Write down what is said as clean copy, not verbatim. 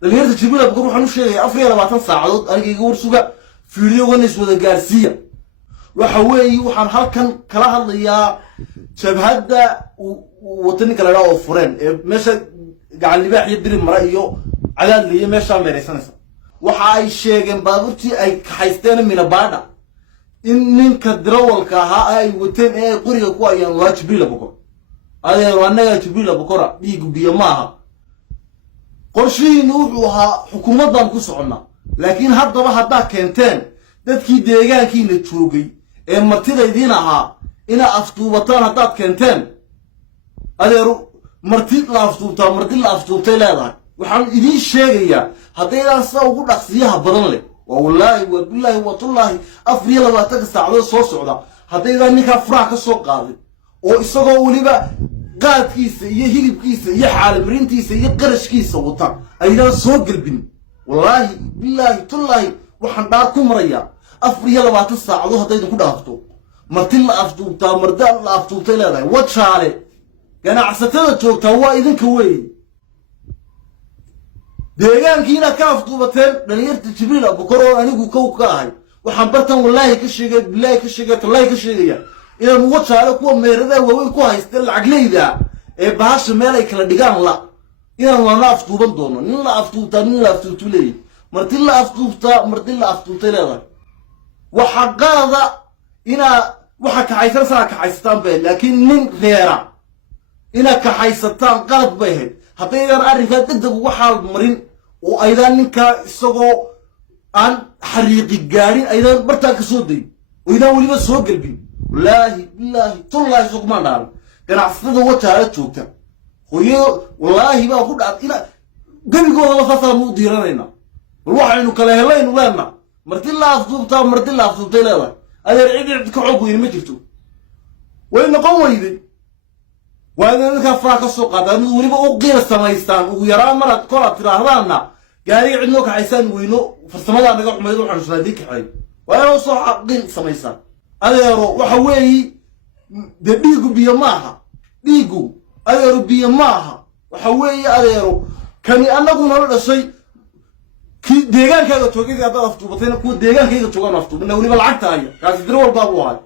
dhalinyarta Jibril Abukar waxaan u sheegay 24 saacadood aniga warsuga fiidiyogan iswada gaarsiiya waxa weeye waxaan halkan kala hadlayaa jabhadda wadani kala oo fureen meesha gacan libaax iyo dirin mara iyo cadaad liye meesha meeraysanaysa waxa ay sheegeen baaburtii ay kaxaysteen Minabaada in ninka darawalka ahaa ay wateen ee qoriga ku ayaan waa Jibril Abukar adeer anaga Jibril Abukar dhiig biyo maaha qorshihiinu wuxuu ahaa xukuumadan ku socona laakiin haddaba hadda keenteen dadkii deegaankiina joogay ee martida idin ahaa ina aftuubataan haddaad keenteen adeeru marti la aftuubtay leedahay waxaan idin sheegayaa haddaydan saa ugu dhaqsiyaha badan leh wallaahi wa billaahi wa tullaahi 24 saacadood soo socda haddaydan ninka furaha ka soo qaaday oo isagoo waliba qaadkiisa iyo hilibkiisa iyo xaalmarintiisa iyo qarashkiisa wata aydan soo galbin wallaahi billaahi tullaahi waxaan dhaar ku maraya 24 saacadood haddaydan ku dhaafto marti la aftuubtaa marda la aftuubtay leedahay wajaale ganacsatada joogtaa waa idinka weey deegaankiina ka aftuubateen dhalinyarta Jibril Abukar oo anigu ka ahay waxaan bartan wallaahi ka sheegay billaahi ka sheegay tallaahi ka sheegaya inaan wajaale kuwa meerada waaweyn ku haysteen lacag leeyda ee baasha meel ay kala dhigaan la inaan la aftuuban doono nin la aftuubtay marti la aftuubtay leedahay waxa qalada ina waxa ka haysan baa laakiin nin reera ina ka haysataan qalad bay ahayd haddaydan arrinka degdeg ugu xaal marin oo aydan ninka isagoo aan xariiqi gaarin aydan bartaan ka soo day oo aydan waliba soo galbin wallaahi billaahi tullaahi sugmaan dhaar ganacsatada wajaale joogta hooyo wallaahi baa ku dhaad ina gabigooda la fasaa muu diiranayna bal waxaynu kala helaynu leena marti la aftuubtay leedahay adeer cid ka xoog weyn ma jirto way noqon weyday وأنا نكا فراك السوق هذا وليبا أقير السمايستان ويرى مرة كرة تراهضانا قاري عندك عيسان وينو فالسماء نقع ما يروح عن شناديك حي وأنا وصح أقير السمايستان هذا يرو وحوي دبيجو بيماها بيجو هذا يرو بيماها وحوي هذا يرو كان أنا قلنا له شيء كي ديجان كذا توقي هذا أفتو بتينا كود ديجان كذا توقي أفتو من وليبا العكت هاي كاس دروا الباب واحد